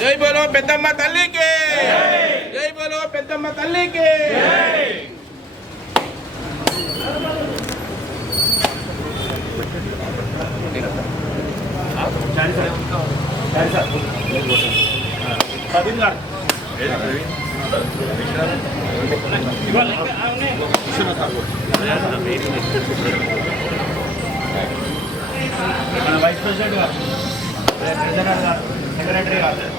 जय बोलो पेद्दम्म तल्ली की जय बोलो पेद्दम्म तल्ली की వైస్ ప్రెసిడెంట్ గారు ప్రెసిడెంట్ గారు సెక్రటరీ గారు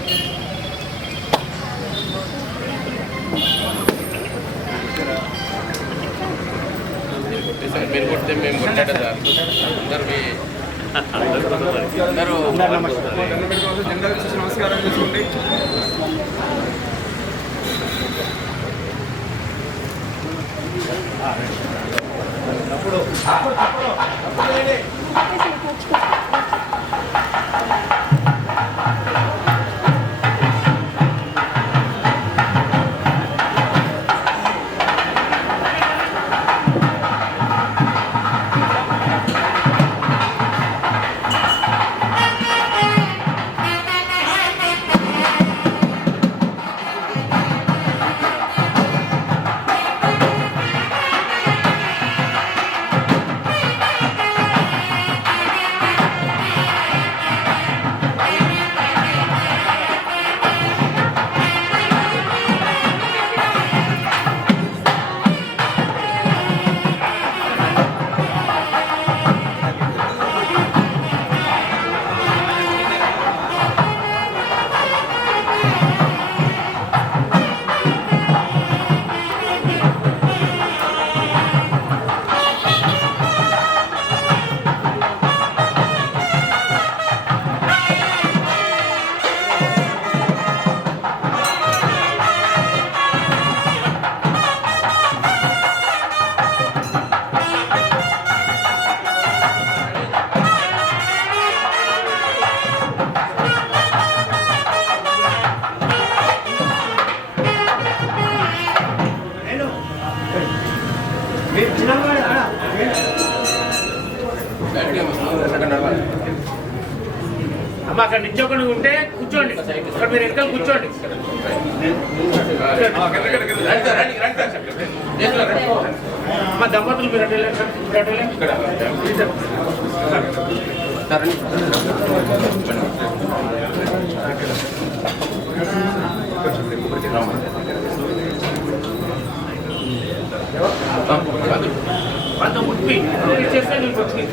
అమ్మ అక్కడ నిల్చోకుండా ఉంటే కూర్చోండి అక్కడ మీరు ఎంత కూర్చోండి అమ్మ దంపతులు మీరు వంద ముప్పి చేస్తే మీకు వచ్చింది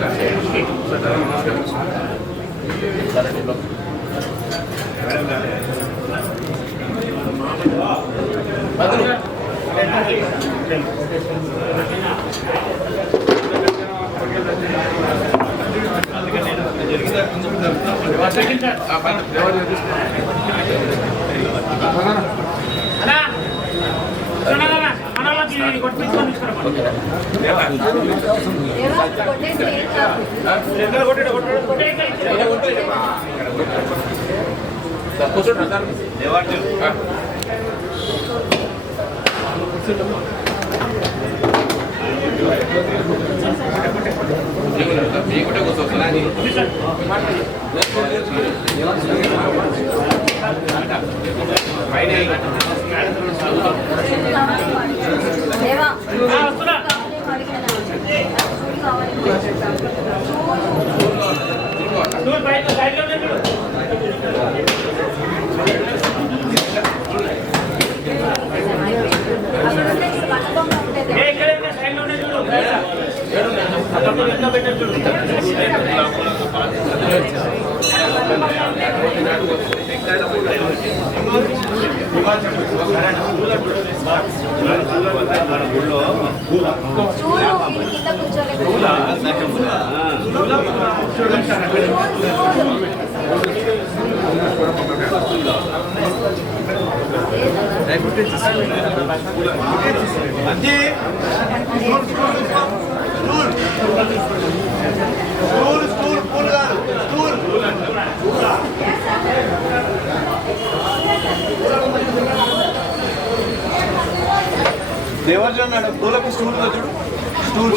Gracias. దేవర్ చూడండి పూలకు స్టూల్ చూడు స్టూల్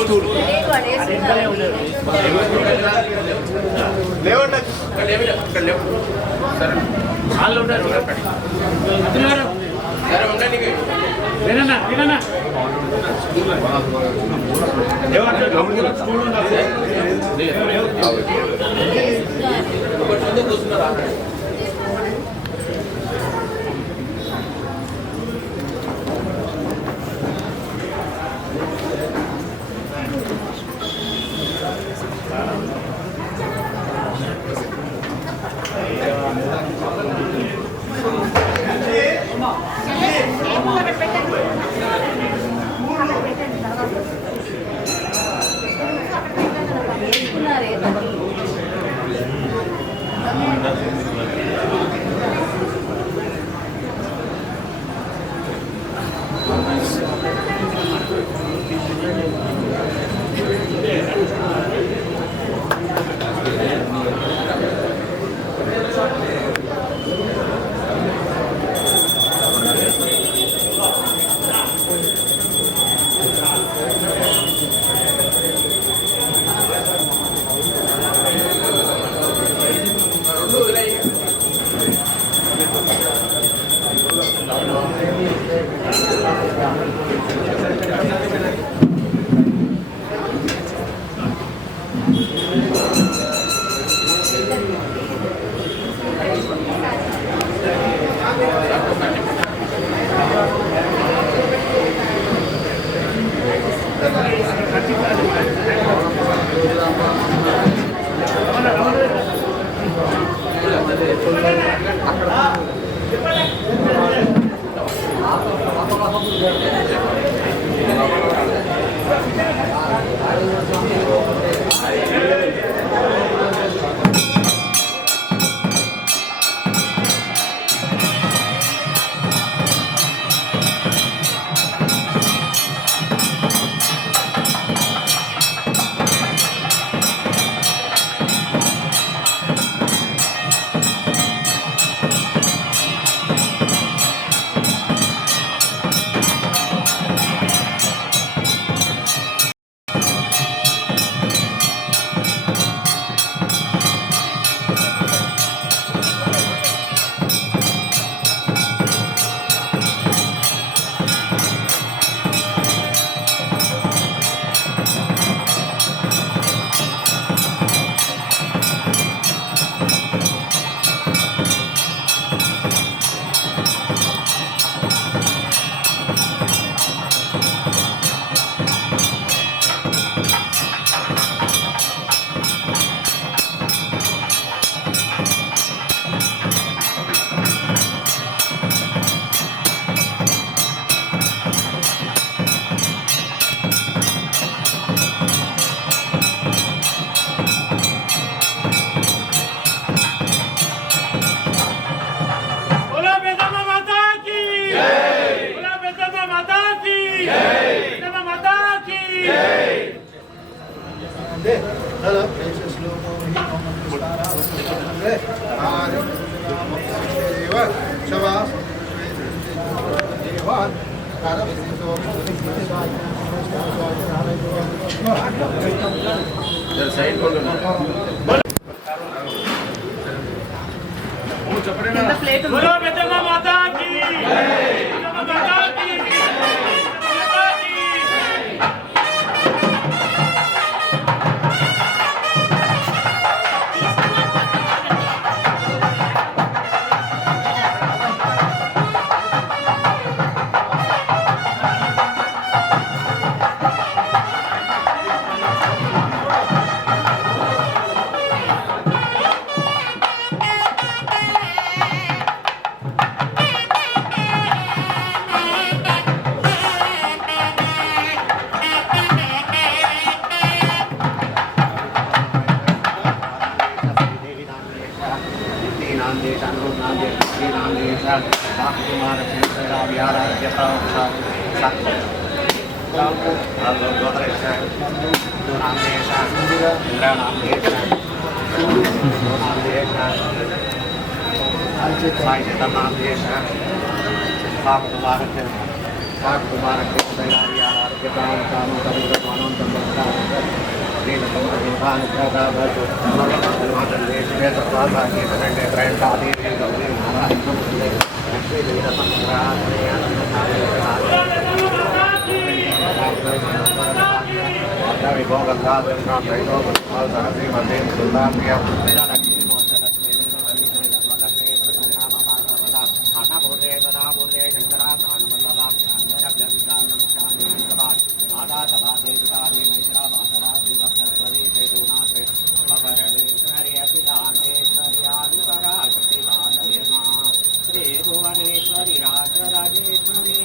भुवनेश्वरी राजराजेश्वरी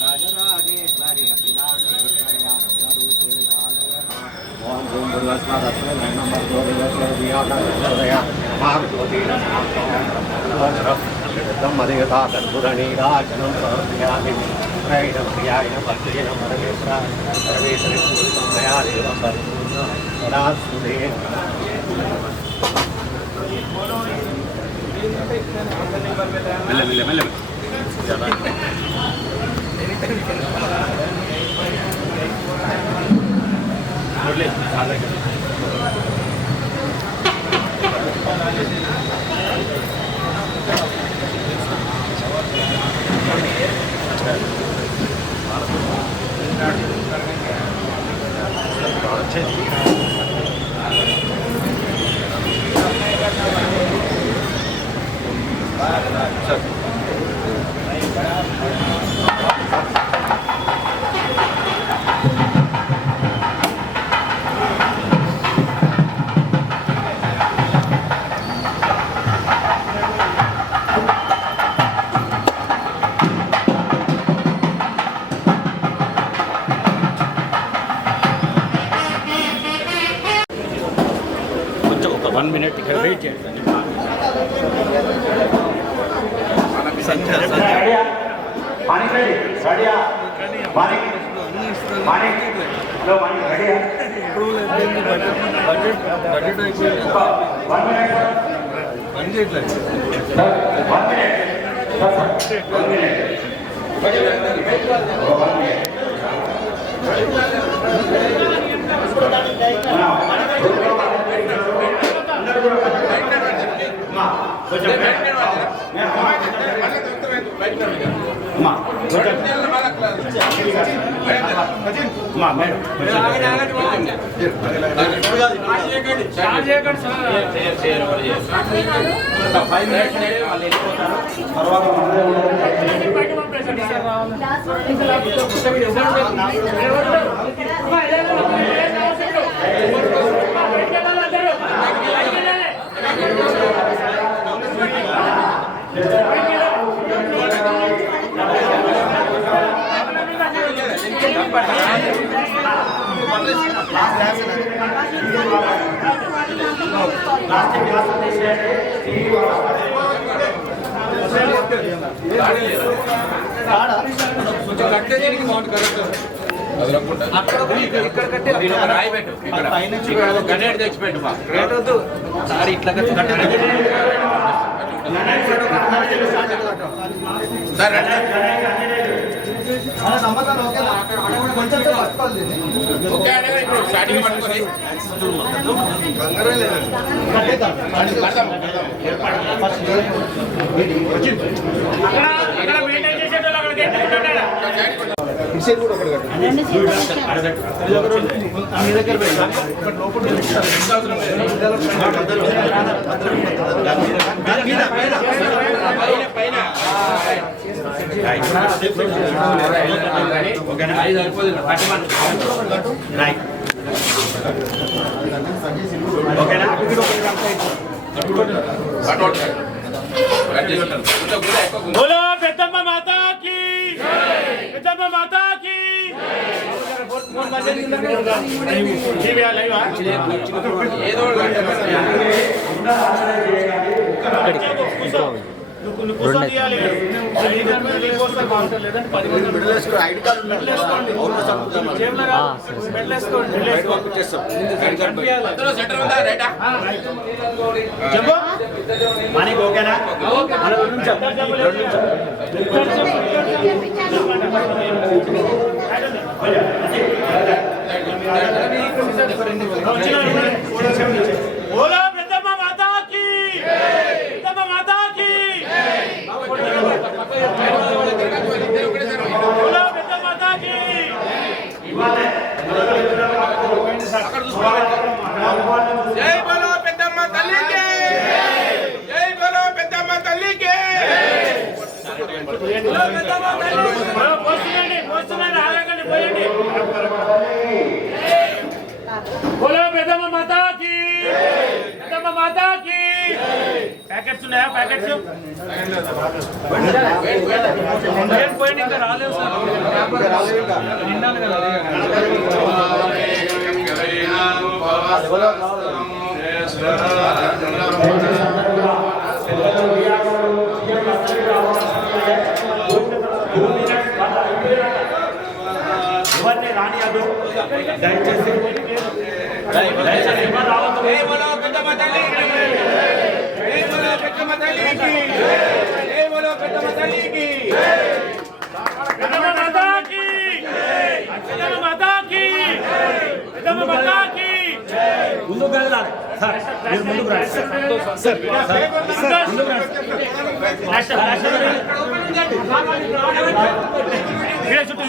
राजराजेश्वरी ओम भूम भुवस्ना रत्न नंबर 2 दिया दया महागुरुति ब्रह्मदेवता तत्पुरणी राजनं सर्वयामि प्रैणं प्रियाय पत्रेण परमेश्वरा सर्वेश्वरी मया देवं सदा सुधे मेले मेले मेले ఒక 1 మినిట్ ఇక్కడ వెయిట్ చేయండి. కొంచెం కట్టే దీనికి మౌంట్ కరెక్ట్ అక్కడ ఇక్కడ కట్టే రాయి పెట్టు ఇక్కడ గణేట్ తెచ్చిపెట్టు సార్ ఇట్లా సార్ ఓకే అన్న ఇప్పుడు స్టార్టింగ్ పట్టుకొని बोलो पेद्दम्मा माता की पेद्दम्मा माता की फोन लाइव నువ్వు కూర్చొని తీయాలి. లేదంటే 10 మంది మెడల్ వేసుకో, ఐడి కార్డు మెడల్ వేసుకోండి. అవునర్స్ అనుకుంటాం మనం. జేబులో కాదు, మెడల్ వేసుకోండి. బయట పంపించేస్తాం ఐడి కార్డు బయట. అందులో సెంటర్ ఉందా రైటా చెప్పు మనకి ఓకేనా? మన 2 నిమిషాలు బోలో పెద్దమ్మ మాతాకి, పెద్దమ్మ మాతాకి, బోలో పెద్ద మాతాకి. జై బోలో పెద్దమ్మ తల్లికి జై బోలో పెద్దమ్మ తల్లికి పోస్తుందండి, పోస్తుందండి, ఆగకండి, పోయండి. బోలో పెద్దమ్మ మాతాకి, పెద్దమ్మ మాతాకి. ప్యాకెట్స్ ఉన్నాయా? ప్యాకెట్స్ పోయండి, ఇంకా రాలేదు సార్. విన్నాను కదా. ఎవరిని రానియదు దయచేసి. జై బోలో పెద్దమ్మ తల్లికి జై బోలో పెద్దమ్మ తల్లికి జై బోలో పెద్దమ్మ తల్లికి పెద్దమ్మ మాతాకి, పెద్దమ్మ మాతాకి, పెద్దమ్మ మాతాకి. ముందుకు వెళ్ళాలి సార్, మీరు ముందుకు రండి సార్. ముందుకు రండి. ఇక్కడే చుట్టూ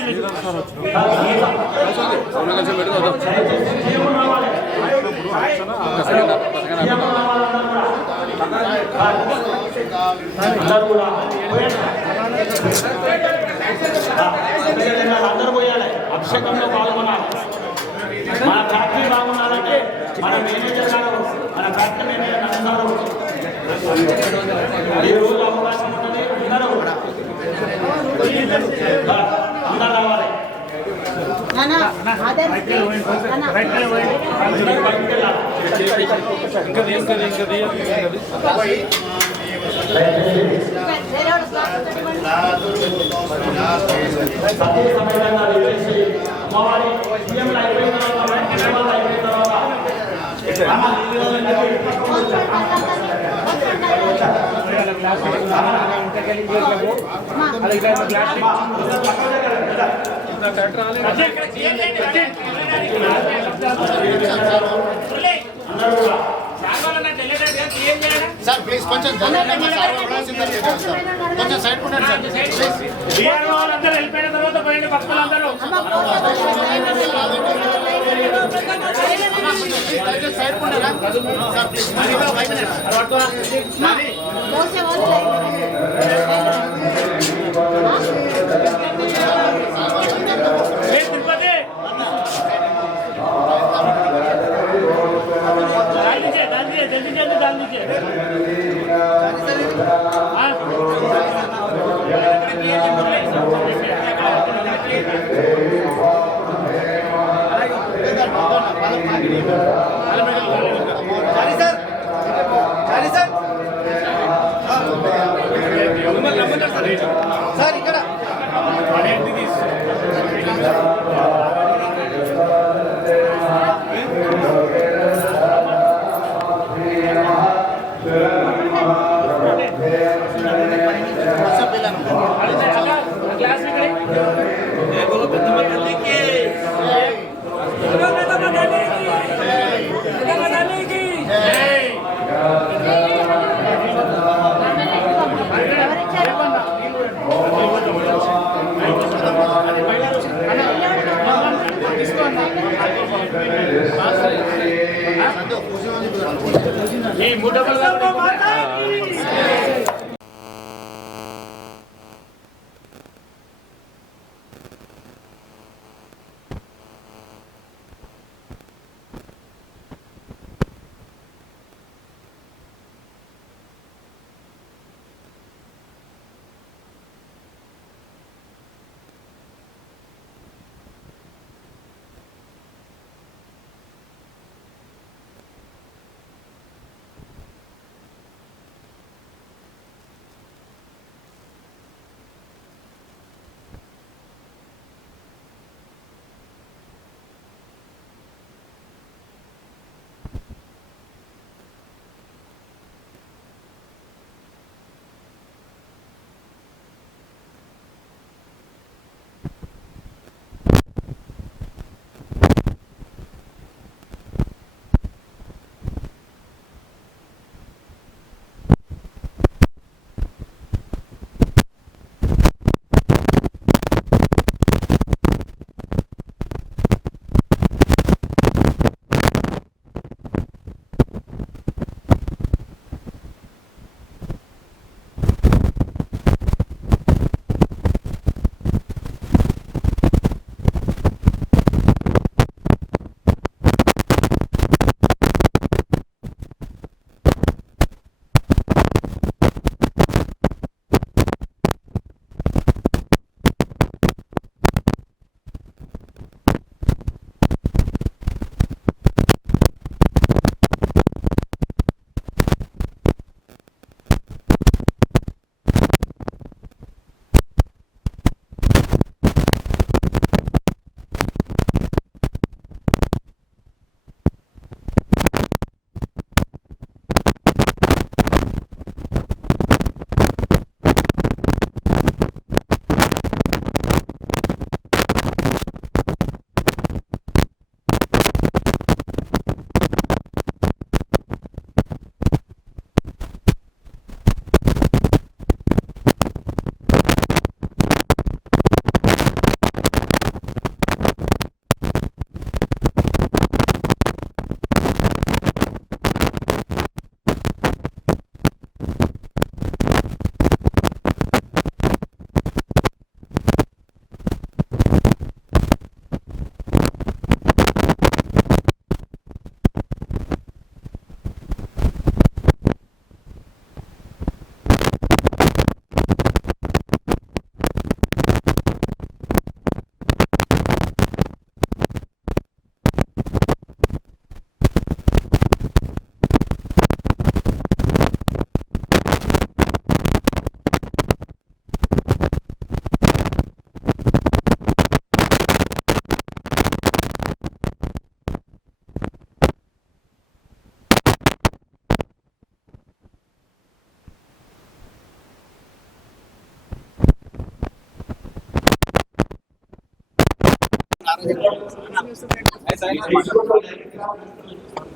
అందరూ పోయాలి, అభిషేకంలో పాల్గొనాలి. మన ఫ్యాక్టరీ బాగుండాలంటే మన మేనేజర్ గారు, మన ఫ్యాక్టరీ మేనేజర్ అందరూ ఈ రోజు అవకాశం ఉంటుంది. అందరూ రావాలి. అమ్మవారి సీఎంలు అయిపోయిన తర్వాత మంచి సేవలు అయిపోయిన తర్వాత వాళ్ళందరూ వెళ్ళిపోయిన తర్వాత పోయింది భక్తులందరూ. తిరుపతి डाल दीजिए, डाल दीजिए, जल्दी जल्दी डाल दीजिए. సార్ ఇక్కడ क्लास में खड़े అదే బయటకు వచ్చి అన్న తీసుకో అన్న ఈ 3 డబ్బులు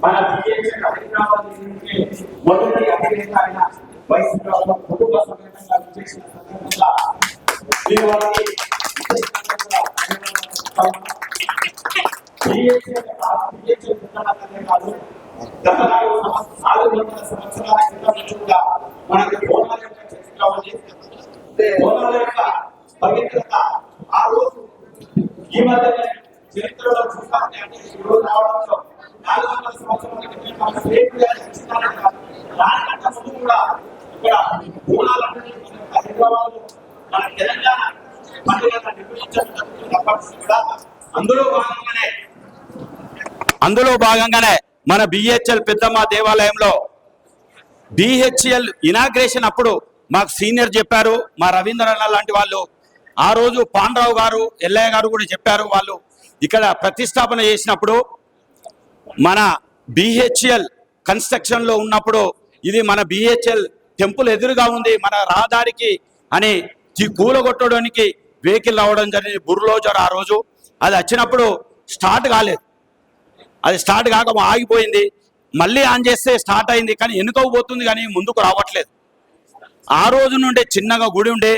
మన మొదటి అధినేత అయిన వైస్ కుటుంబ సమేతంగా చేసిన సందర్భంగా గత 400 సంవత్సరాల క్రితం మనకి బోనాల యొక్క చరిత్ర ఉంది. బోనాల యొక్క పవిత్రత ఆ రోజు ఈ మధ్య చరిత్రలో చూస్తామంటే అంటే ఈ రోజు రావడంతో 400 సంవత్సరాల క్రితం మన దానికంటే ముందు కూడా ఇక్కడ బోనాలు అంటే హైదరాబాద్ లో మన తెలంగాణ పండుగ నిర్వహించడం జరుగుతున్నప్పటికీ కూడా అందులో భాగంగానే మన బిహెచ్ఎల్ పెద్దమ్మ దేవాలయంలో బిహెచ్ఎల్ ఇనాగ్రేషన్ అప్పుడు మాకు సీనియర్ చెప్పారు, మా రవీంద్రనాథ్ లాంటి వాళ్ళు, ఆ రోజు పాండరావు గారు ఎల్లయ్య గారు కూడా చెప్పారు. వాళ్ళు ఇక్కడ ప్రతిష్టాపన చేసినప్పుడు మన బిహెచ్ఎల్ కన్స్ట్రక్షన్ లో ఉన్నప్పుడు ఇది మన బిహెచ్ఎల్ టెంపుల్ ఎదురుగా ఉంది, మన రహదారికి అని కూలగొట్టడానికి వెహికల్ రావడం జరిగింది. బుర్లోజర్ ఆ రోజు అది వచ్చినప్పుడు స్టార్ట్ కాలేదు, అది స్టార్ట్ కాక ఆగిపోయింది. మళ్ళీ ఆన్ చేస్తే స్టార్ట్ అయింది, కానీ వెనుకకు పోతుంది కానీ ముందుకు రావట్లేదు. ఆ రోజు నుండే చిన్నగా గుడి ఉండే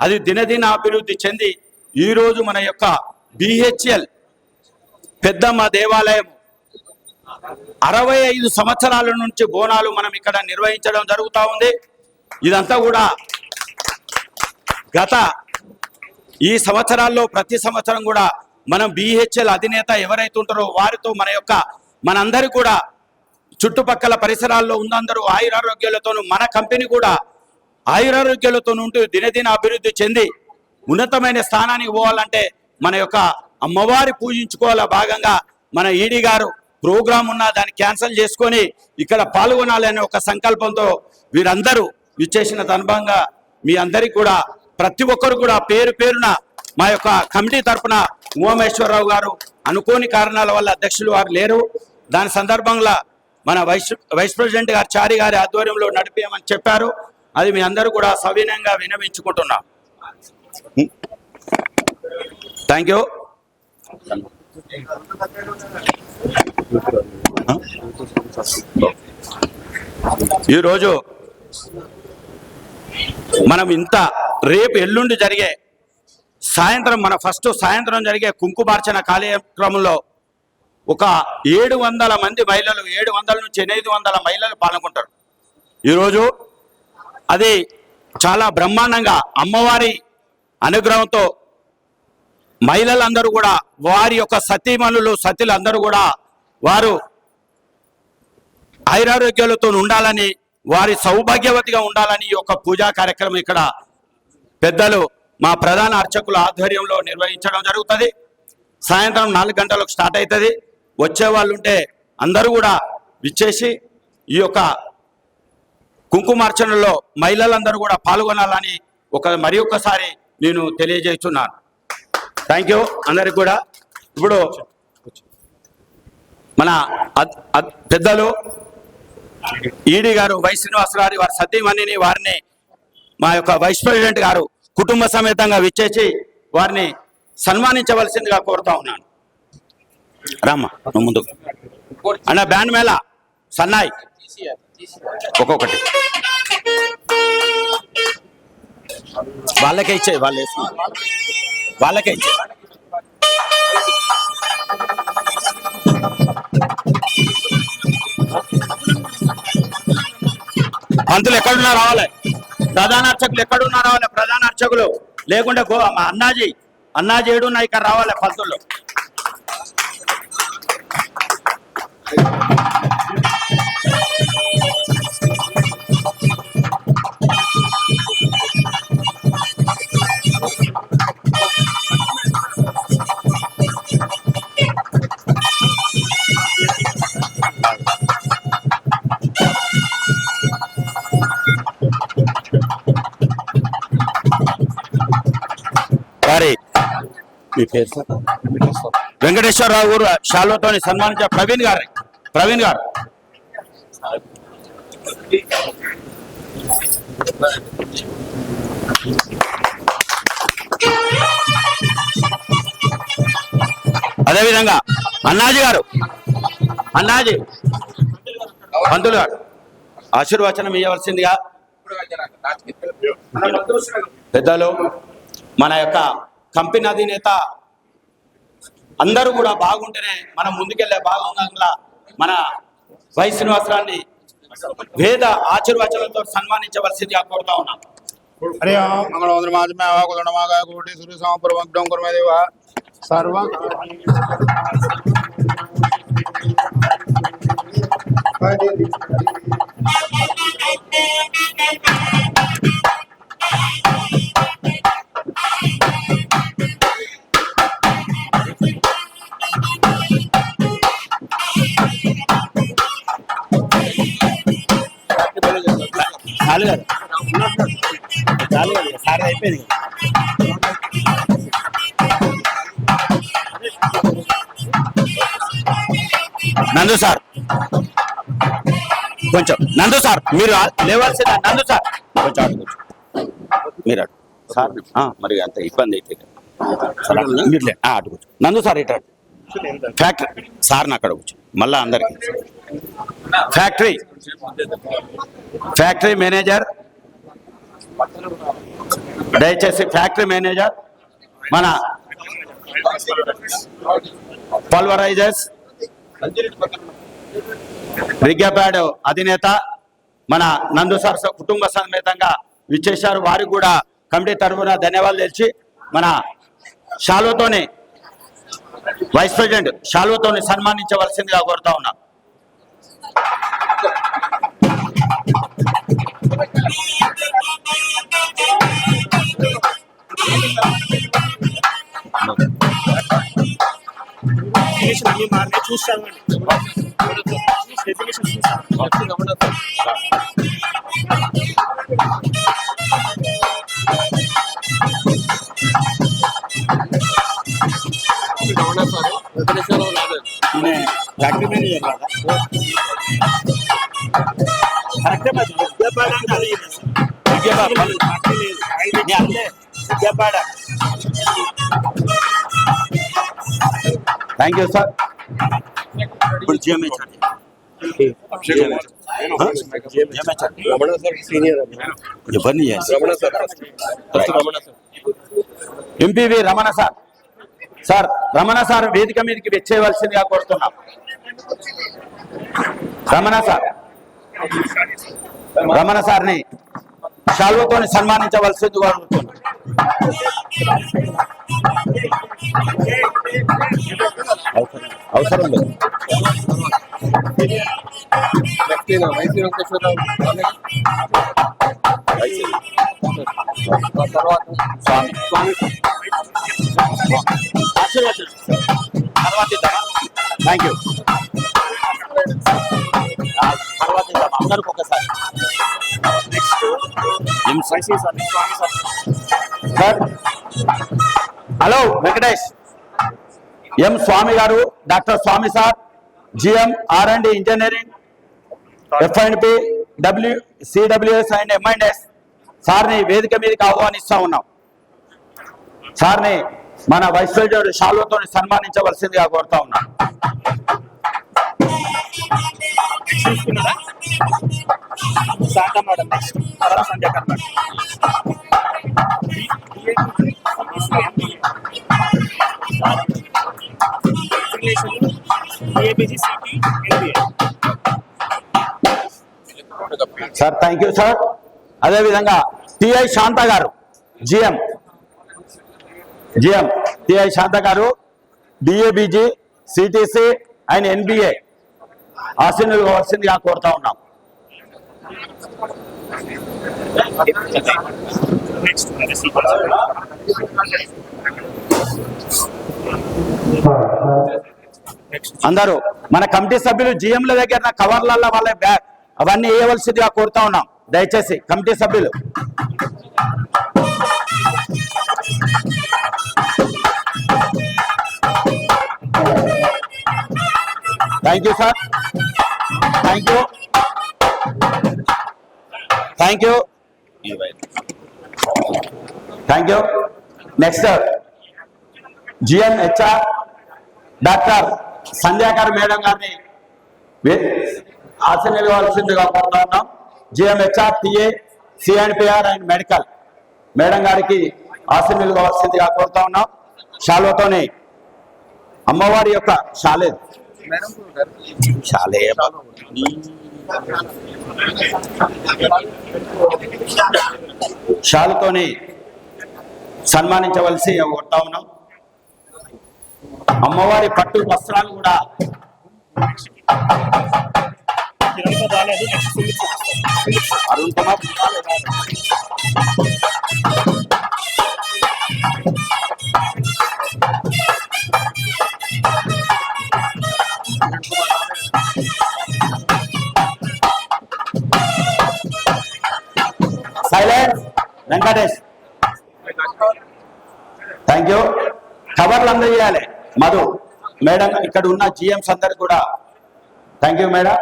అది దినదిన అభివృద్ధి చెంది ఈరోజు మన యొక్క బిహెచ్ఎల్ పెద్దమ్మ దేవాలయం 65 సంవత్సరాల నుంచి బోనాలు మనం ఇక్కడ నిర్వహించడం జరుగుతూ ఉంది. ఇదంతా కూడా గత ఈ సంవత్సరాల్లో ప్రతి సంవత్సరం కూడా మనం బిహెచ్ఎల్ అధినేత ఎవరైతే ఉంటారో వారితో మనందరి కూడా చుట్టుపక్కల పరిసరాల్లో ఉన్నందరూ ఆయురారోగ్యాలతోనూ మన కంపెనీ కూడా ఆయురారోగ్యాలతో ఉంటూ దినదిన అభివృద్ధి చెంది ఉన్నతమైన స్థానానికి పోవాలంటే మన యొక్క అమ్మవారి పూజించుకోవాల భాగంగా మన ఈడీ గారు ప్రోగ్రాం ఉన్నా దాన్ని క్యాన్సిల్ చేసుకొని ఇక్కడ పాల్గొనాలనే ఒక సంకల్పంతో వీరందరూ విచ్చేసిన సందర్భంగా మీ అందరికీ కూడా ప్రతి ఒక్కరు కూడా పేరు పేరున మా యొక్క కమిటీ తరఫున ఉమామేశ్వరరావు గారు అనుకోని కారణాల వల్ల అధ్యక్షులు వారు లేరు. దాని సందర్భంగా మన వైస్ ప్రెసిడెంట్ గారు చారి గారి ఆధ్వర్యంలో నడిపేయమని చెప్పారు. అది మీ అందరూ కూడా సవినయంగా వినవించుకుంటున్నాం. Thank you. ఈరోజు మనం ఇంత రేపు ఎల్లుండి జరిగే సాయంత్రం మన ఫస్ట్ సాయంత్రం జరిగే కుంకుమార్చన కార్యక్రమంలో ఒక 700 మంది మహిళలు 700 నుంచి 800 మహిళలు పాల్గొంటారు. ఈరోజు అది చాలా బ్రహ్మాండంగా అమ్మవారి అనుగ్రహంతో మహిళలందరూ కూడా వారి యొక్క సతీమణులు సతీలందరూ కూడా వారు ఆయురారోగ్యాలతో ఉండాలని వారి సౌభాగ్యవతిగా ఉండాలని ఈ యొక్క పూజా కార్యక్రమం ఇక్కడ పెద్దలు మా ప్రధాన అర్చకుల ఆధ్వర్యంలో నిర్వహించడం జరుగుతుంది. సాయంత్రం 4 గంటలకు స్టార్ట్ అవుతుంది. వచ్చే వాళ్ళు ఉంటే అందరూ కూడా విచ్చేసి ఈ యొక్క కుంకుమార్చనలో మహిళలందరూ కూడా పాల్గొనాలని మరి ఒక్కసారి నేను తెలియజేస్తున్నాను. థ్యాంక్ యూ అందరికి కూడా. ఇప్పుడు మన పెద్దలు ఈడీ గారు వై శ్రీనివాసరావు వారి సతీమణిని వారిని మా యొక్క వైస్ ప్రెసిడెంట్ గారు కుటుంబ సమేతంగా విచ్చేసి వారిని సన్మానించవలసిందిగా కోరుతా ఉన్నాను. రామ్మ ముందు అన్న బ్యాండ్ మేళ సన్నాయి ఒక్కొక్కటి వాళ్ళకే ఇచ్చే వాళ్ళకే ఇచ్చే పంతులు ఎక్కడున్నా రావాలి, ప్రధాన అర్చకులు ఎక్కడున్నా రావాలి, ప్రధాన అర్చకులు లేకుంటే అన్నాజీ ఏడున్నా ఇక్కడ రావాలి పంతులు. మీ పేరు సార్? వెంకటేశ్వరరావు గారు షాలోతో సన్మానించారు. ప్రవీణ్ గారు అదేవిధంగా అన్నాజీ గారు, అన్నాజీ పంతులు గారు ఆశీర్వచనం ఇవ్వవలసిందిగా పెద్దలు, మన యొక్క కంపెనీ అధినేత అందరూ కూడా బాగుంటేనే మనం ముందుకెళ్లే భాగంగా మన వై శ్రీనివాసరావుని వేద ఆశీర్వచనంతో సన్మానించవలసిందిగా కోరుతా ఉన్నాం. హరి ఓం మంగళోదరమాజమేవాకులండమాగా కోటి సూర్య సమప్రభం కుర్మదేవ సర్వ చాలు కదా, చాలు కదా, సార్ అయిపోయింది. నందు సార్ కొంచెం, నందు సార్ మీరు లేవాల్సిన, నందు సార్ కొంచెం అడుగుచ్చు మీరు అడుగు సార్. మరి అంత ఇబ్బంది అయితే మీరు అడుగుచ్చు. నందు సార్ ఇటు ఫ్యాక్టరీ సార్ నాకు అడగచ్చు మళ్ళా అందరికి. ఫ్యాక్టరీ మేనేజర్, దయచేసి ఫ్యాక్టరీ మేనేజర్, మన పల్వరైజర్స్ రిగ్గాపేట అధినేత మన నందు సార్ కుటుంబ సమేతంగా విచ్చేశారు. వారికి కూడా కమిటీ తరఫున ధన్యవాదాలు తెలిసి మన షాల్వతోని వైస్ ప్రెసిడెంట్ షాల్వతోని సన్మానించవలసిందిగా కోరుతా ఉన్నా. Factory manager thank you sir. ఇప్పుడు MPV Ramana sir, sir Ramana sir వేదిక మీదకి వచ్చేయవలసిందిగా కోరుతున్నాం. రమణ సార్ని శాల్వతోని సన్మానించవలసింది కోరుతున్నాం. అవసరం లేదు. Thank you. అందరికి ఒకసారి hello Venkatesh M Swamy garu, doctor Swamy sir, GM R&D engineering, F&P, CWS and M&S సార్ని వేదిక మీదకి ఆహ్వానిస్తా ఉన్నాం. సార్ని మన వైస్ ప్రెసిడెంట్ షాల్వతో సన్మానించవలసిందిగా కోరుతా ఉన్నాం. Sir thank you sir. అదేవిధంగా టిఐ శాంత గారు, జిఎం టిఐ శాంత గారు, DABG, CTC అండ్ NBA ఆశీనులు కావాల్సిందిగా కోరుతా ఉన్నాం. అందరూ మన కమిటీ సభ్యులు GMల దగ్గర కవర్లలో వాళ్ళ బ్యాగ్ అవన్నీ వేయవలసిందిగా కోరుతా ఉన్నాం. దయచేసి కమిటీ సభ్యులు. Thank you sir. Thank you. Next GM HR doctor Sandhyakar madam గారిని ఆశీర్వదించవలసిందిగా కోరుతా ఉన్నాం. GMHR TA CNPR and medical madam గారికి ఆశీర్వదించవలసిందిగా కోరుతా ఉన్నాం. శాలువతోనే అమ్మవారి యొక్క షాలుతోని సన్మానించవలసి కోరుతా ఉన్నాం. అమ్మవారి పట్టు వస్త్రాలు కూడా Arun Kumar silence Venkatesh thank you. కవర్లు అందజేయాలి మధు మేడం. ఇక్కడ ఉన్న జిఎంస్ అందరికి కూడా thank you madam.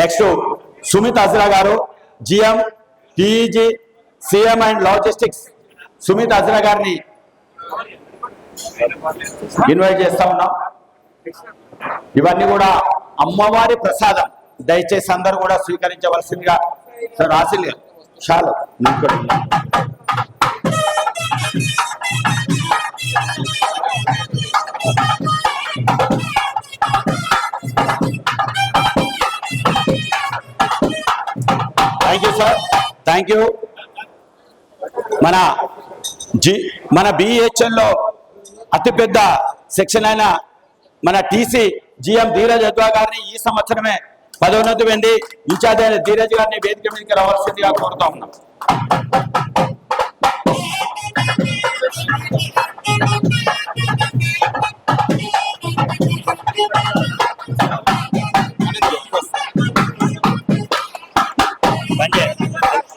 Next Sumit Ajra గారు GM TG CM and logistics. Sumit Ajra గారిని ఇన్వైట్ చేస్తా ఉన్నాం. ఇవన్నీ కూడా అమ్మవారి ప్రసాదం, దయచేసి అందరూ కూడా స్వీకరించవలసిందిగా. సార్ రాసిల్ చాలు. Thank you sir, thank you. మన బిహెచ్ఎల్లో అతిపెద్ద సెక్షన్ అయిన మన టీసీ జిఎం ధీరజ్ అద్వా గారిని ఈ సంవత్సరమే పదోన్నతి పొంది ఇన్ఛార్జ్ అయిన ధీరజ్ గారిని వేదిక మీదకి రావాల్సిందిగా కోరుతా ఉన్నాం.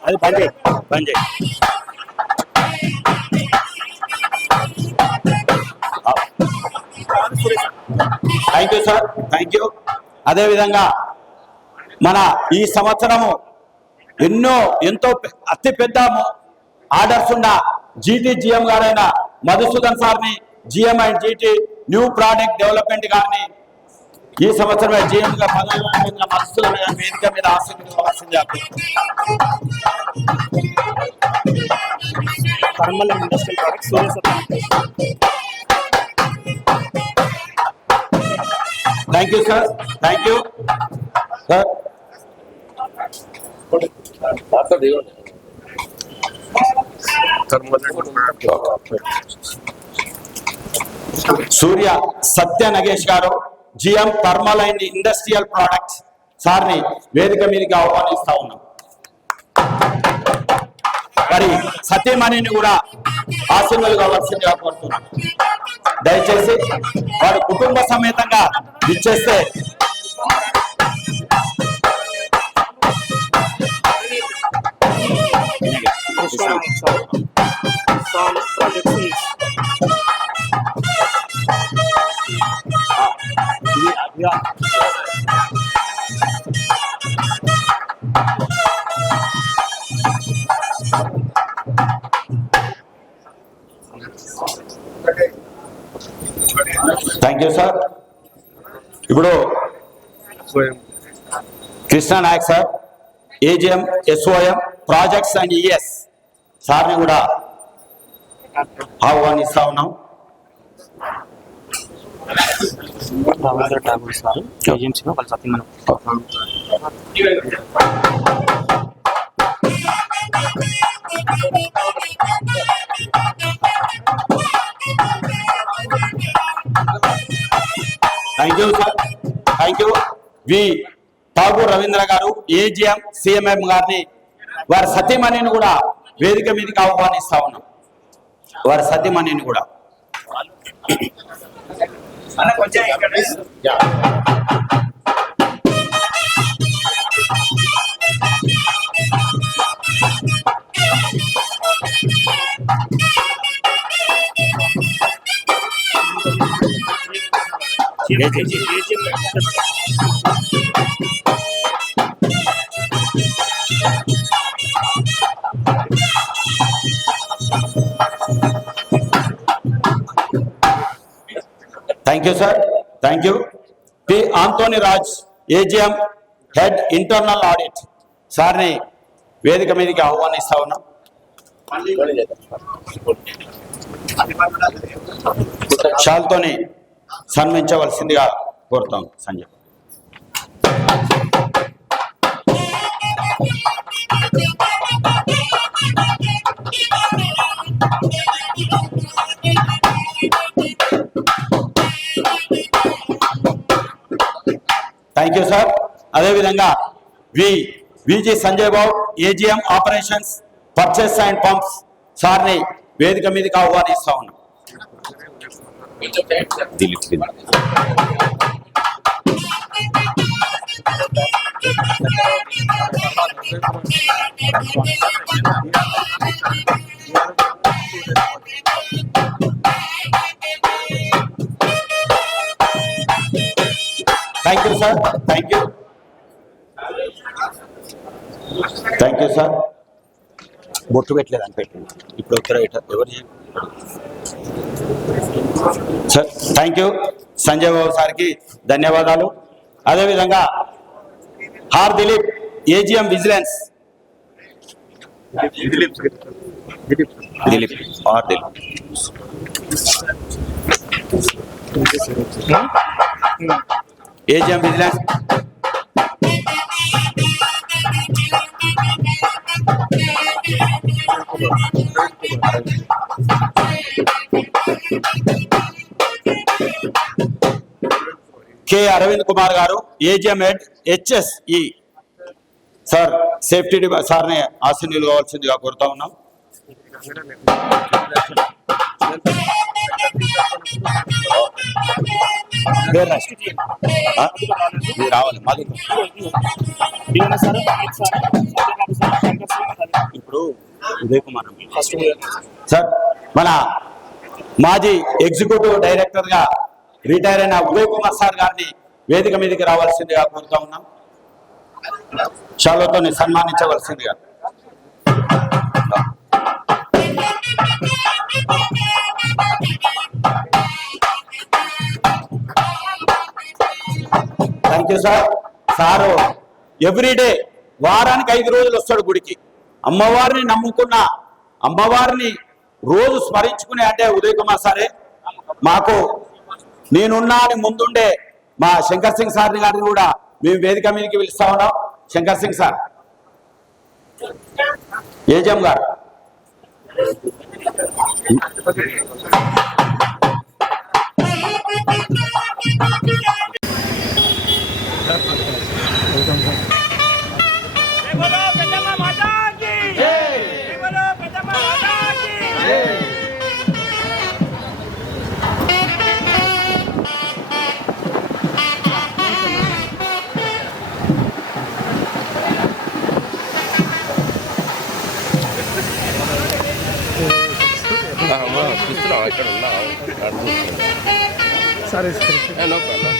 అది బంద్ thank you sir, thank you. అదేవిధంగా మన ఈ సంవత్సరము ఎంతో అతిపెద్ద ఆర్డర్స్ ఉన్న జీటీ జిఎం గారైన మధుసూదన్ సార్ని, GM and GT new product development గారిని ఈ సంవత్సరమే జిఎం గా మధుసూదన్ గారి వేదిక మీద ఆశీర్వదించవలసిందిగా. Thank you sir, thank you sir. Surya Satya Nagesh గారు GM thermal and industrial products సార్ని వేదిక మీదకి ఆహ్వానిస్తా ఉన్నాం. మరి సత్యమణిని కూడా ఆశీర్వాదాలు కావాల్సిందిగా కోరుతున్నాం. దయచేసి వారు కుటుంబ సమేతంగా ఇచ్చేస్తే థ్యాంక్ యూ సార్. ఇప్పుడు Krishna Nayak sir AGM SOM projects and ES సార్ని కూడా ఆహ్వానిస్తా ఉన్నాం. Thank you sir, thank you. V Tagore Ravindra గారు ఏజిఎం సిఎంఎం గారిని వారి సతీమణిని కూడా వేదిక మీదకి ఆహ్వానిస్తా ఉన్నాం. వారి సతీమణిని కూడా thank you sir, thank you. P Antony Raj, AGM head internal audit సార్ని వేదిక మీదకి ఆహ్వానిస్తా ఉన్నాం. షాల్తోని సన్మానించవలసిందిగా కోరుతాం. సంజయ్. Thank you sir. అదేవిధంగా VG Sanjay Babu, AGM operations purchase and pumps సార్ని వేదిక మీదకి ఆహ్వానిస్తా ఉన్నాం. Thank you sir, thank you, thank you sir. బొట్టు పెట్టలేదు అని పెట్టండి ఇప్పుడు. ఎవరు sir? Thank you Sanjay Babu సార్కి ధన్యవాదాలు. అదేవిధంగా R Dilip, AGM vigilance. Dilip are Dilip. AGM vigilance. K Aravind Kumar garu, AGM head HSE sir. Safety సార్ని ఆశీనులు కావాల్సిందిగా కోరుతా ఉన్నాం. రావాలి మాది ఇప్పుడు ఉదయ్ కుమార్ సార్. మన మాజీ ఎగ్జిక్యూటివ్ డైరెక్టర్ గా రిటైర్ అయిన ఉదయ్ కుమార్ సార్ గారిని వేదిక మీదకి రావాల్సిందిగా కోరుతా ఉన్నాం. షాలోతో సన్మానించవలసిందిగా. Thank you sir. Sir everyday వారానికి 5 రోజులు వస్తాడు గుడికి. అమ్మవారిని నమ్ముకున్న, అమ్మవారిని రోజు స్మరించుకునే అంటే ఉదయ్ కుమార్ సారే. మాకు నేనున్నా అని ముందుండే మా శంకర్ సింగ్ సార్ని గారిని కూడా మేము వేదిక మీదకి పిలుస్తా ఉన్నాం. శంకర్ సింగ్ సార్, ఏజిఎం గారు. Sorry, no problem.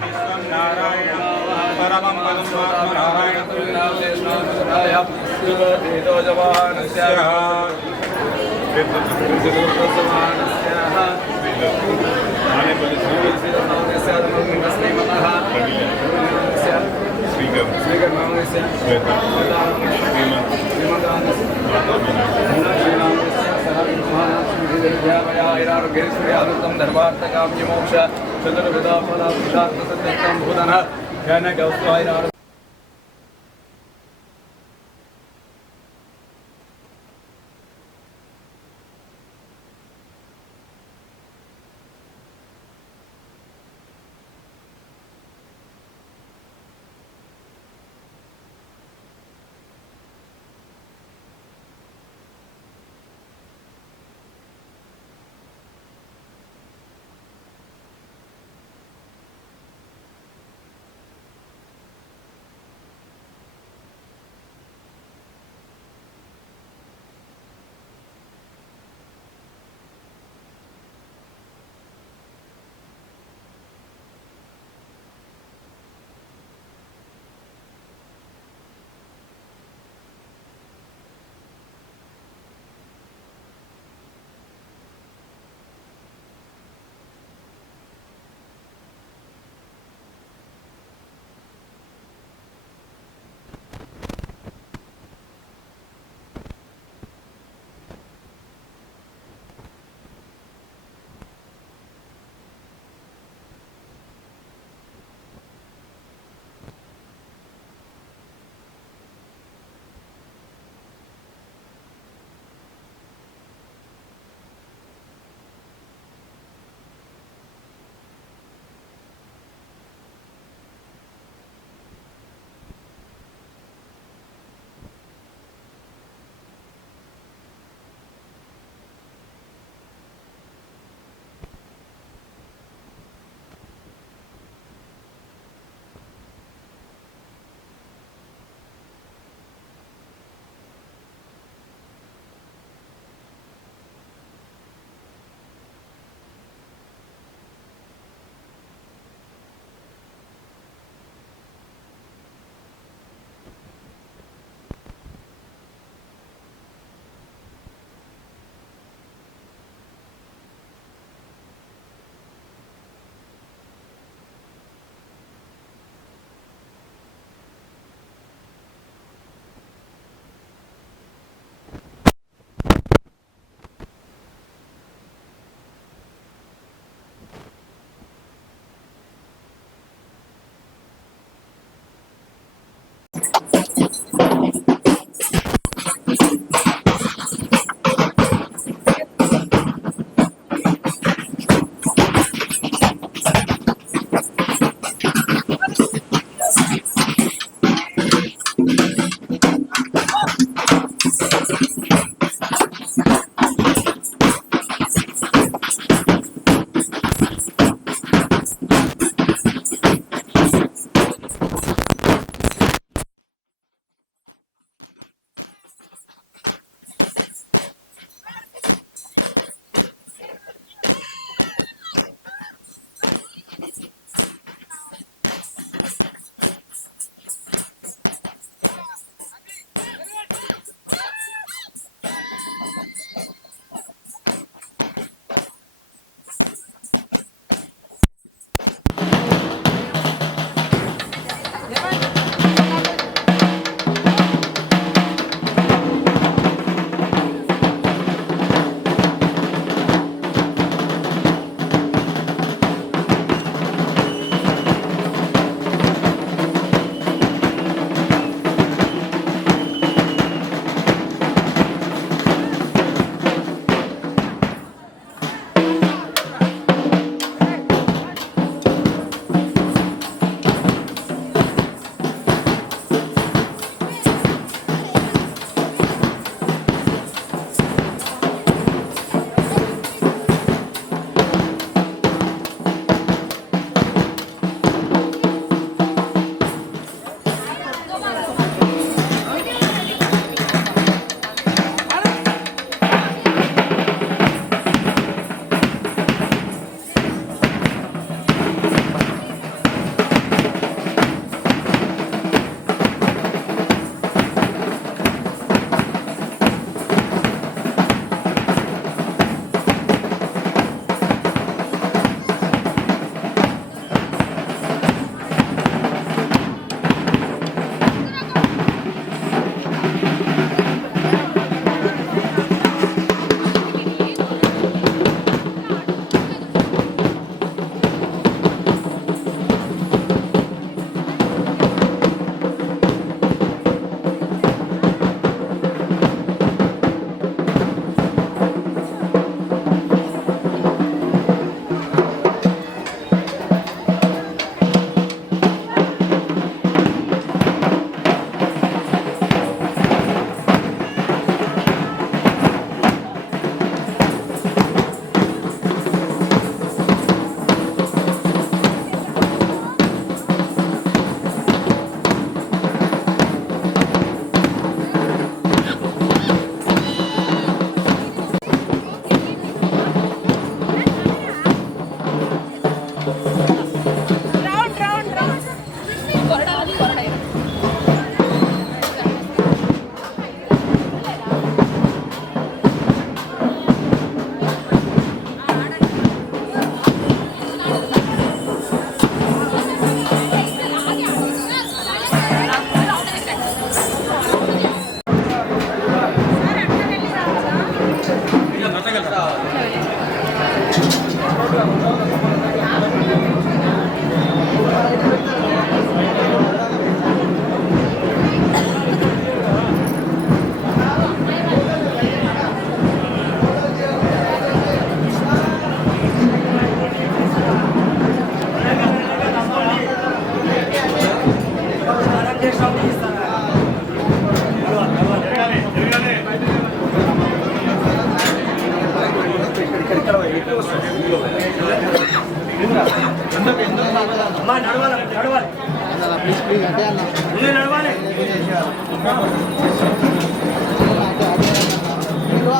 విశ్వం నారాయణ పరమం పదం ఆత్మనారాయణ ధర్మార్థకామ్యమోక్ష చంద్రవిదా పరార్థం భూతన జ్ఞాన గౌస్వాయ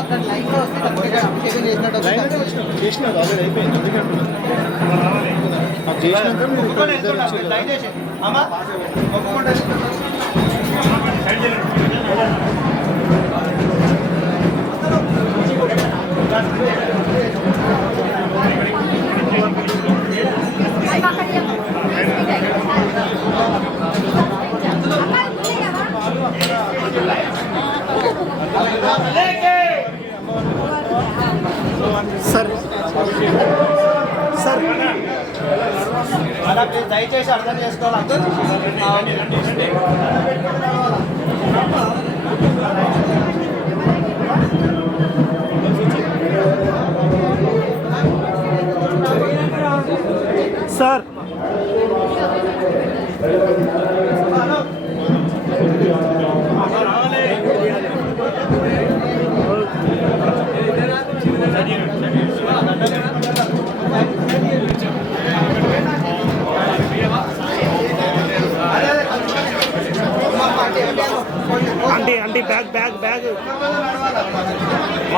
అక్కడ లైన్ లో వస్తే కరెక్ట్గా అభిషేకం చేసినట్టు చేసినారు ఆల్రెడీ అయిపోయింది, అందుకే అంటున్నారు. అది చేసినాక మీరు ఇక్కడ ఇద్దరు వచ్చారు కదా. దయచేసి అర్థం చేసుకోవాలి అందరూ. సార్ రావాలి. Aunty aunty bag bag bag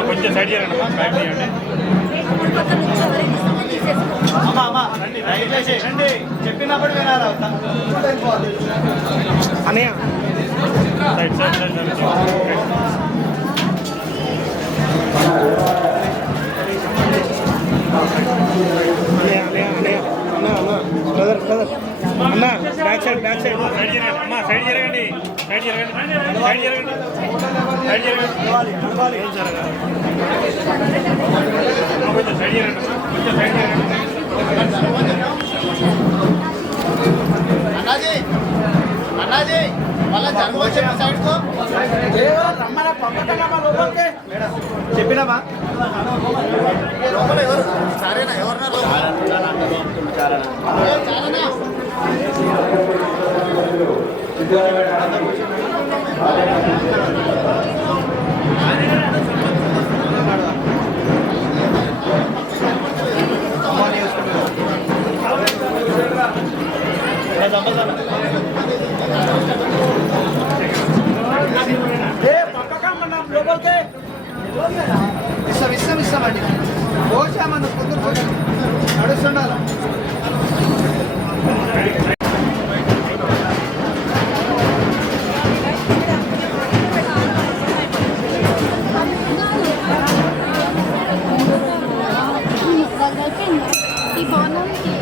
కొంచెం సైడ్ చేయండి, బ్యాగ్ చేయండి. రండి, చెప్పినప్పుడు వినాలి. అనయ్య సైడ్ సైడ్ సైడ్ సైడ్. అన్న back side back side side జరగండి అమ్మా, సైడ్ జరగండి, సైడ్ జరగండి, సైడ్ జరగండి, సైడ్ జరగండి. కొంచెం సైడ్ జరగండి, కొంచెం సైడ్ జరగండి. అన్నాజీ వాళ్ళ జన్మ చెప్పి సైడ్ తో రమ్మన పంపకమ్మా లోపలికి. చెప్పినామా లోపల ఎవరు సరేనా ఎవరన్నా చాలనా పంపకమ్మా లోపలికి. ఇస్తామండి పోసామన్న కొందరు పోయి నడుస్తుండాల. ఈ భవనానికి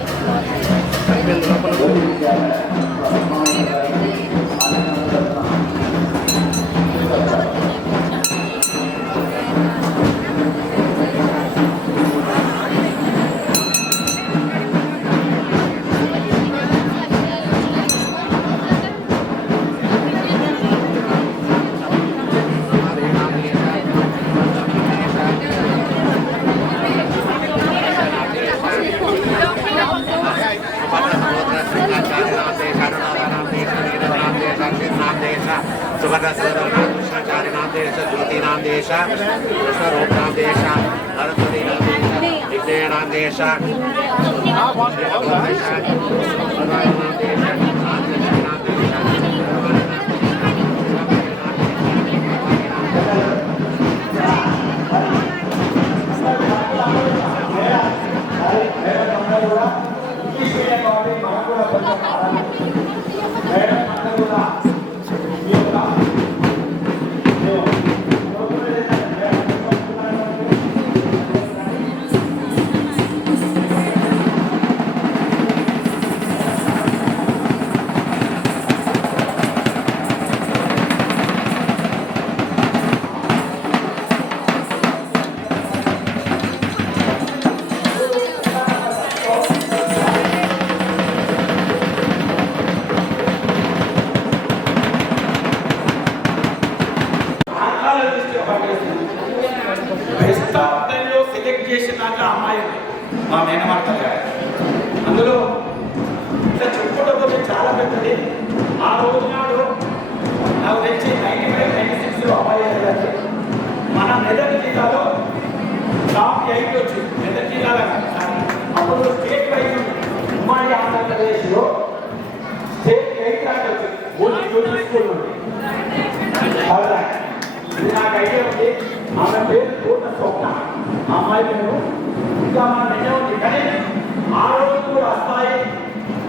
మా మేనమార్త అందులో చెప్పుకోకపోతే చాలా పెద్దది. ఆ రోజు నాడు నాకు తెచ్చి 1996లో అమ్మాయి అయ్యేదండి. మన మెదక్ జిల్లాలో టాప్ 8 వచ్చింది. మెదక్ జిల్లాలో అప్పుడు స్టేట్ వైజ్ ఉమ్మడి ఆంధ్రప్రదేశ్లో స్టేట్ 8 ర్యాంక్ వచ్చింది. ఓన్లీ యూనిట్ స్కూల్ నుండి. ఇది నాకు ఐడియా ఉంది. ఆమె పేరు పూర్ణ స్వప్న. ఆ అమ్మాయి పేరు ఇంకా మనం ఎన్నో ఉంది. కానీ ఆ రోజు కూడా వస్తాయి.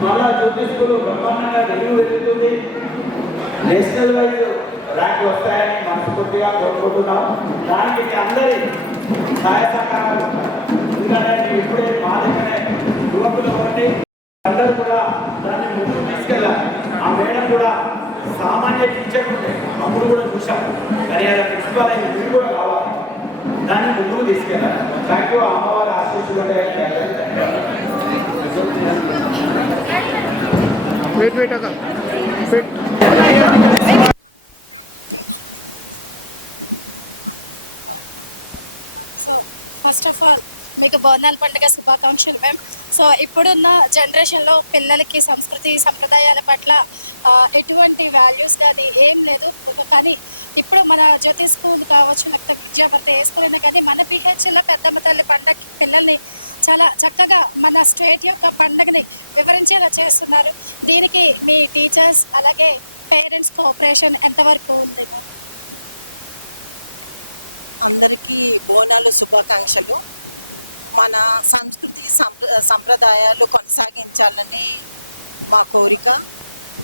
మళ్ళా జ్యోతి స్కూల్ బ్రహ్మాండంగా వెలుగుతుంది. నేషనల్ వైజ్ ర్యాంక్ వస్తాయని మనస్ఫూర్తిగా కోరుకుంటున్నాం. దానికి మీ అందరి సహాయ సహకారాలు ఎందుకంటే మీరు ఇప్పుడే మా దగ్గర యువకులు కొన్ని అందరూ కూడా దాన్ని ముందుకు తీసుకెళ్ళాలి. ఆ మేడం కూడా సామాన్య టీచర్ అప్పుడు కూడా చూశాం. కానీ అలా ప్రిన్సిపాల్ అయితే మీరు కూడా కావాలి. దాన్ని ముందుకు తీసుకెళ్ళాలి. Thank you. అమ్మవారి ఆశీస్సులు సో ఫస్ట్ ఆఫ్ ఆల్ మీకు బోనాల పండుగ శుభాకాంక్షలు మ్యామ్. సో ఇప్పుడున్న జనరేషన్లో పిల్లలకి సంస్కృతి సంప్రదాయాల పట్ల ఎటువంటి వాల్యూస్ కానీ ఏం లేదు. కానీ ఇప్పుడు మన జ్యోతి స్కూల్ కావచ్చు, లేకపోతే విద్యాభర్త ఏ స్కూల్ అయినా కానీ మన పిహెచ్లో పెద్దమ్మ తల్లి పండగ పిల్లల్ని చాలా చక్కగా మన స్టేట్ యొక్క పండుగని వివరించేలా చేస్తున్నారు. దీనికి మీ టీచర్స్ అలాగే పేరెంట్స్ కోఆపరేషన్ ఎంతవరకు ఉంది? అందరికీ బోనాలు శుభాకాంక్షలు. మన సంస్కృతి సంప్రదాయాలు కొనసాగించాలని మా కోరిక.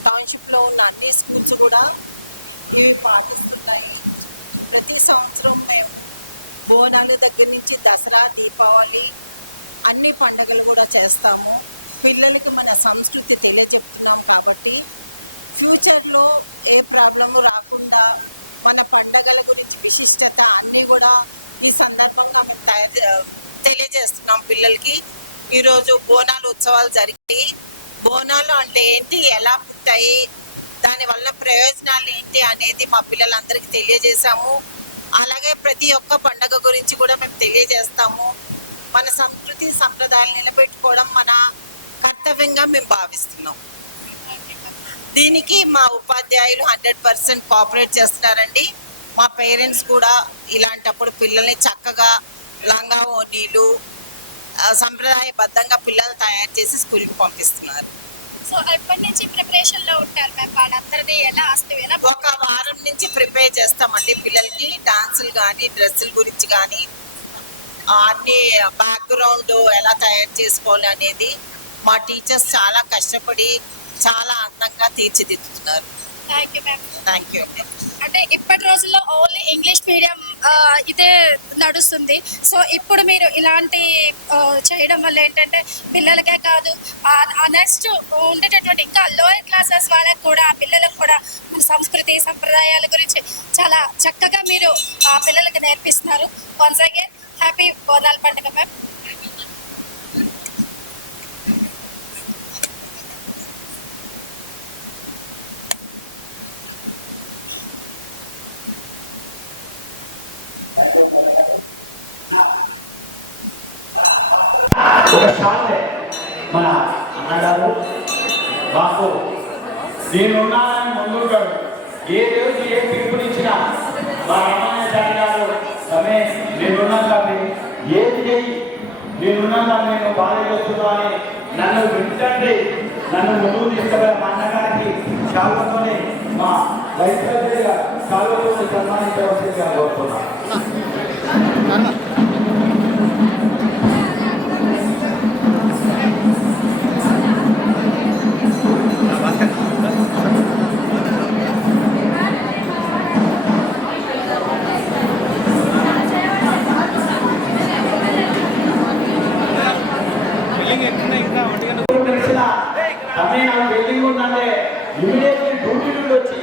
టౌన్షిప్లో ఉన్న అన్ని స్కూల్స్ కూడా ఇవి పాటిస్తున్నాయి. ప్రతి సంవత్సరం మేము బోనాలు దగ్గర నుంచి దసరా, దీపావళి అన్ని పండుగలు కూడా చేస్తాము. పిల్లలకి మన సంస్కృతి తెలియజెప్తున్నాం కాబట్టి ఫ్యూచర్లో ఏ ప్రాబ్లము రాకుండా మన పండగల గురించి విశిష్టత అన్నీ కూడా ఈ సందర్భంగా మేము తెలియజేస్తున్నాం పిల్లలకి. ఈరోజు బోనాలు ఉత్సవాలు జరిగాయి. బోనాలు అంటే ఏంటి, ఎలా పుట్టాయి, దానివల్ల ప్రయోజనాలు ఏంటి అనేది మా పిల్లలందరికీ తెలియజేశాము. అలాగే ప్రతి ఒక్క పండగ గురించి కూడా మేము తెలియజేస్తాము. మన సంస్కృతి సంప్రదాయాలు నిలబెట్టుకోవడం మన కర్తవ్యంగా మేము భావిస్తున్నాం. దీనికి మా ఉపాధ్యాయులు 100% కోఆపరేట్ చేస్తున్నారండి. మా పేరెంట్స్ కూడా ఇలాంటప్పుడు పిల్లల్ని చక్కగా లంగా ఓనీలు సంప్రదాయబద్ధంగా పిల్లలు తయారు చేసి స్కూల్కి పంపిస్తున్నారు. సో ఎప్పటి నుంచి ప్రిపరేషన్లో ఉంటారు మ్యామ్? వాళ్ళందరినీ ఎలా వస్తే ఒక వారం నుంచి ప్రిపేర్ చేస్తామండి పిల్లలకి. డాన్సులు కానీ, డ్రెస్సుల గురించి కానీ, అన్ని బ్యాక్గ్రౌండ్ ఎలా తయారు చేసుకోవాలి అనేది మా టీచర్స్ చాలా కష్టపడి చాలా అందంగా తీర్చిదిద్దుతున్నారు. Thank you ma'am. Thank you. అంటే ఇప్పటి రోజుల్లో ఓన్లీ ఇంగ్లీష్ మీడియం ఇదే నడుస్తుంది. సో ఇప్పుడు మీరు ఇలాంటి చేయడం వల్ల ఏంటంటే పిల్లలకే కాదు, నెక్స్ట్ ఉండేటటువంటి ఇంకా లోయర్ క్లాసెస్ వాళ్ళకి కూడా, పిల్లలకు కూడా మన సంస్కృతి సంప్రదాయాల గురించి చాలా చక్కగా మీరు ఆ పిల్లలకి నేర్పిస్తున్నారు. వన్స్ అగైన్ హ్యాపీ బోనాల పండుగ మ్యామ్. ఒక షాలే మన అన్నగారు మాకు నేనున్నానని ముందుంటాడు. ఏ రోజు ఏ పిలుపులు ఇచ్చినా మా రమణాచార్య గారు రమేష్ నేనున్నాను కాబట్టి ఏది చేయి, నేనున్నాను, నేను బాగా చేస్తున్నాను అని నన్ను వింటండి, నన్ను ముందుకు తీసుకుపోయే మా అన్నగారికి షాలతోనే మా రైతులుగా షాలతో సన్మానించవలసిందిగా కోరుతున్నాను. ఇంకా 1 గంట బిల్డింగ్ ఉందంటే ఇమీడియట్లీ డ్యూటీ నుండి వచ్చి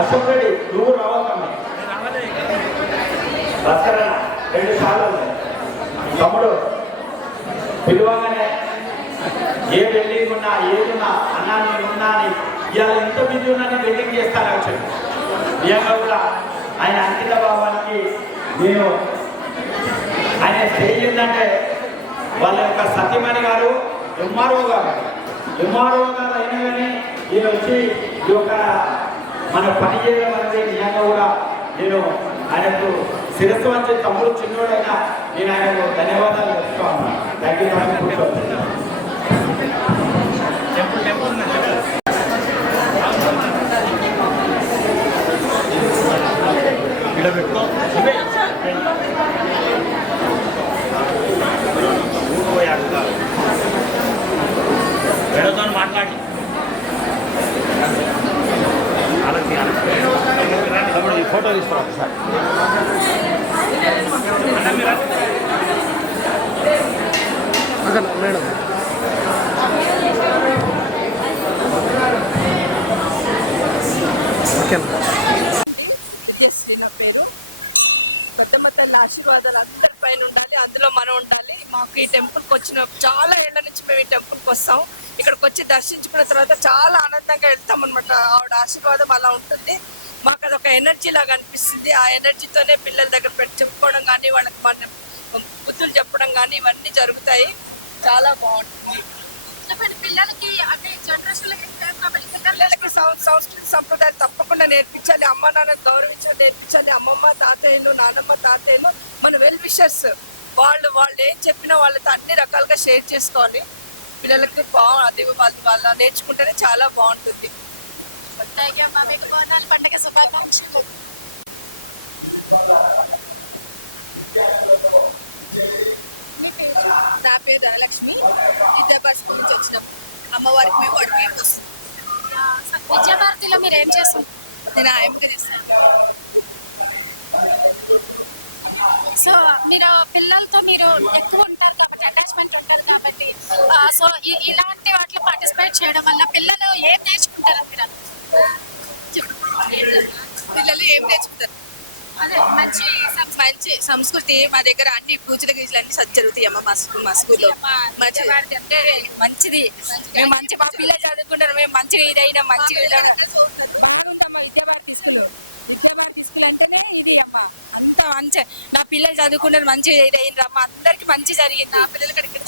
అసెంబ్లీ నువ్వు రావాలి. భాస్కర్ 2 సార్లు తమ్ముడు పిలువగానే ఏ బిల్డింగ్ ఉన్నా ఏదున్నా అన్నా నేను ఉన్నా అని ఇలా ఎంత బిల్డింగ్ ఉన్నా బిల్డింగ్ చేస్తాను యాక్చువల్. నిజంగా కూడా ఆయన అంకిత భావానికి నేను ఆయన స్టేజ్ ఏంటంటే వాళ్ళ యొక్క సత్యమణి గారు ఎంఆర్ఓ గారు అయినా కానీ ఈయన వచ్చి ఈ యొక్క మన పని చేయడం అంటే నిజంగా కూడా నేను ఆయనకు శిరస్సు వచ్చే తమ్ముడు చిన్నోడైనా నేను ఆయనకు ధన్యవాదాలు చెప్తా ఉన్నాను. థ్యాంక్ యూ ఫర్ కూర్చోవాలి. ఫోటో తీసుకోవాలి సార్. మేడం విద్యశ్రీ నా పేరు. పెద్దమ్మ తల్లి ఆశీర్వాదాలు అందరి పైన ఉండాలి, అందులో మనం ఉండాలి. మాకు ఈ టెంపుల్కి వచ్చిన చాలా ఏళ్ల నుంచి మేము ఈ టెంపుల్కి వస్తాం. ఇక్కడికి వచ్చి దర్శించుకున్న తర్వాత చాలా ఆనందంగా వెళ్తాం అనమాట. ఆవిడ ఆశీర్వాదం అలా ఉంటుంది. మాకు అదొక ఎనర్జీ లాగా అనిపిస్తుంది. ఆ ఎనర్జీతోనే పిల్లల దగ్గర చెప్పుకోవడం కానీ, వాళ్ళకి మన బుద్ధులు చెప్పడం కానీ ఇవన్నీ జరుగుతాయి. చాలా బాగుంటుంది. పిల్లలకి అంటే పిల్లలకి సంస్కృతి సంప్రదాయాలు తప్పకుండా నేర్పించాలి. అమ్మ నాన్నని గౌరవించడం నేర్పించాలి. అమ్మమ్మ తాతయ్యలు, నానమ్మ తాతయ్యలు మన వెల్ విషర్స్. వాళ్ళు ఏం చెప్పినా వాళ్ళతో అన్ని రకాలుగా షేర్ చేసుకోవాలి. పిల్లలకి అది వాళ్ళు నేర్చుకుంటేనే చాలా బాగుంటుంది. మీకు బోనాల పండుగ శుభాకాంక్షలు. మీ పేరు? నా పేరు ధనలక్ష్మి. విద్యాభారతి స్కూల్ నుంచి వచ్చినాము. అమ్మవారికి మేము అడిగి వస్తున్నాం. విద్యాభారతిలో మీరు ఏం చేస్తున్నారు? నేను ఆయమ్మగా చేస్తాను. సో మీరు పిల్లలతో మీరు ఎక్కువ ఉంటారు కాబట్టి, అటాచ్మెంట్ ఉంటుంది కాబట్టి, సో ఇలాంటి వాటిలో పార్టిసిపేట్ చేయడం వల్ల పిల్లలు ఏం నేర్చుకుంటారు? మీరు పిల్లలు ఏం నేర్చుకుంటారు? అదే మంచి మంచి సంస్కృతి. మా దగ్గర అన్ని పూజల గీజలు అన్ని జరుగుతాయి అమ్మ మా స్కూల్లో. అంటే మంచిది. మేము మంచి మా పిల్లలు చదువుకుంటారు. మేము మంచిగా ఇదైనా మంచిగా బాగుందమ్మా విద్యాభారతి స్కూల్. విద్యాభారతి స్కూల్ అంటేనే ఇది అమ్మ. అంత మంచి నా పిల్లలు చదువుకున్నారు. మంచిగా ఇదైనరమ్మా. అందరికి మంచి జరిగింది. పిల్లలకి